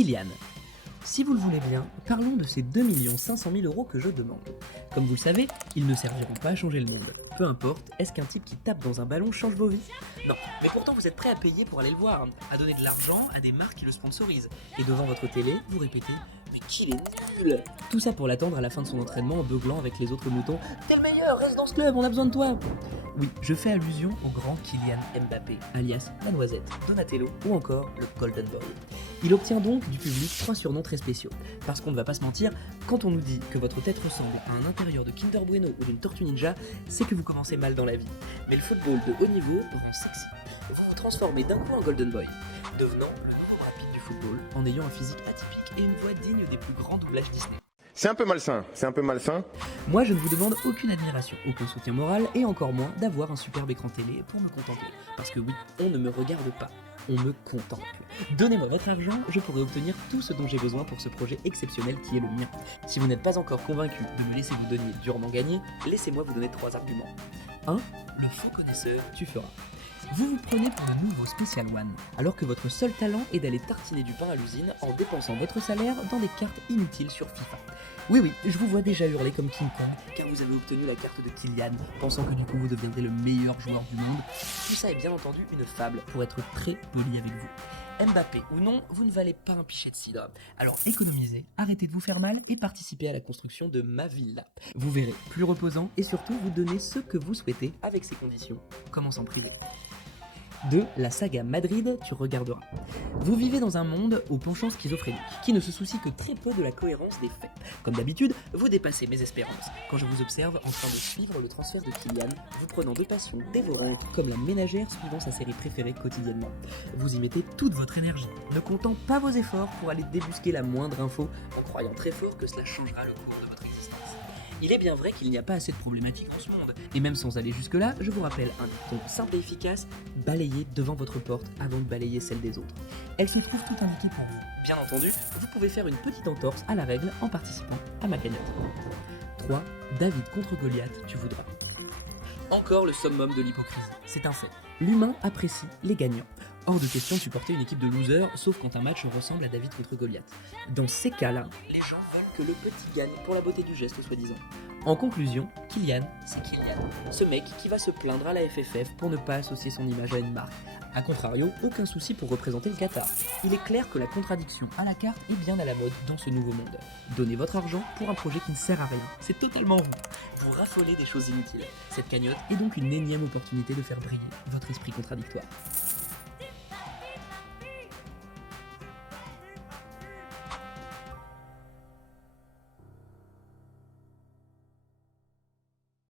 Kylian. Si vous le voulez bien, parlons de ces 2 500 000 € que je demande. Comme vous le savez, ils ne serviront pas à changer le monde. Peu importe, est-ce qu'un type qui tape dans un ballon change vos vies? Non, mais pourtant vous êtes prêt à payer pour aller le voir, à donner de l'argent à des marques qui le sponsorisent. Et devant votre télé, vous répétez « Mais qu'il est nul !» Tout ça pour l'attendre à la fin de son entraînement en beuglant avec les autres moutons « T'es le meilleur, reste dans ce club, on a besoin de toi !» Oui, je fais allusion au grand Kylian Mbappé, alias la Noisette, Donatello ou encore le Golden Boy. Il obtient donc du public 3 surnoms très spéciaux. Parce qu'on ne va pas se mentir, quand on nous dit que votre tête ressemble à un intérieur de Kinder Bueno ou d'une Tortue Ninja, c'est que vous commencez mal dans la vie. Mais le football de haut niveau rend sexy. Vous vous transformez d'un coup en Golden Boy, devenant le nouveau rapide du football en ayant un physique atypique et une voix digne des plus grands doublages Disney. C'est un peu malsain, c'est un peu malsain. Moi, je ne vous demande aucune admiration, aucun soutien moral et encore moins d'avoir un superbe écran télé pour me contempler. Parce que oui, on ne me regarde pas, on me contemple. Donnez-moi votre argent, je pourrai obtenir tout ce dont j'ai besoin pour ce projet exceptionnel qui est le mien. Si vous n'êtes pas encore convaincu de me laisser vous donner durement gagner, laissez-moi vous donner 3 arguments. 1. Le faux connaisseur, tu feras. Vous vous prenez pour le nouveau Special One, alors que votre seul talent est d'aller tartiner du pain à l'usine en dépensant votre salaire dans des cartes inutiles sur FIFA. Oui, je vous vois déjà hurler comme King Kong, car vous avez obtenu la carte de Kylian, pensant que du coup vous deviendrez le meilleur joueur du monde. Tout ça est bien entendu une fable, pour être très poli avec vous. Mbappé ou non, vous ne valez pas un pichet de cidre. Alors économisez, arrêtez de vous faire mal et participez à la construction de ma villa. Vous verrez, plus reposant et surtout vous donnez ce que vous souhaitez avec ces conditions. Comment s'en priver? 2. La saga Madrid, tu regarderas. Vous vivez dans un monde au penchant schizophrénique, qui ne se soucie que très peu de la cohérence des faits. Comme d'habitude, vous dépassez mes espérances, quand je vous observe en train de suivre le transfert de Kylian, vous prenant de passion dévorante, comme la ménagère suivant sa série préférée quotidiennement. Vous y mettez toute votre énergie, ne comptant pas vos efforts pour aller débusquer la moindre info, en croyant très fort que cela changera le cours de votre existence. Il est bien vrai qu'il n'y a pas assez de problématiques dans ce monde, et même sans aller jusque-là, je vous rappelle un dicton simple et efficace, balayez devant votre porte avant de balayer celle des autres. Elle se trouve tout indiquée pour vous. Bien entendu, vous pouvez faire une petite entorse à la règle en participant à ma cagnotte. 3. David contre Goliath, tu voudras. Encore le summum de l'hypocrisie, c'est un fait. L'humain apprécie les gagnants. Hors de question de supporter une équipe de losers, sauf quand un match ressemble à David contre Goliath. Dans ces cas-là, les gens veulent que le petit gagne pour la beauté du geste soi-disant. En conclusion, Kylian, c'est Kylian. Ce mec qui va se plaindre à la FFF pour ne pas associer son image à une marque. A contrario, aucun souci pour représenter le Qatar. Il est clair que la contradiction à la carte est bien à la mode dans ce nouveau monde. Donnez votre argent pour un projet qui ne sert à rien. C'est totalement vous. Vous raffolez des choses inutiles. Cette cagnotte est donc une énième opportunité de faire briller votre esprit contradictoire.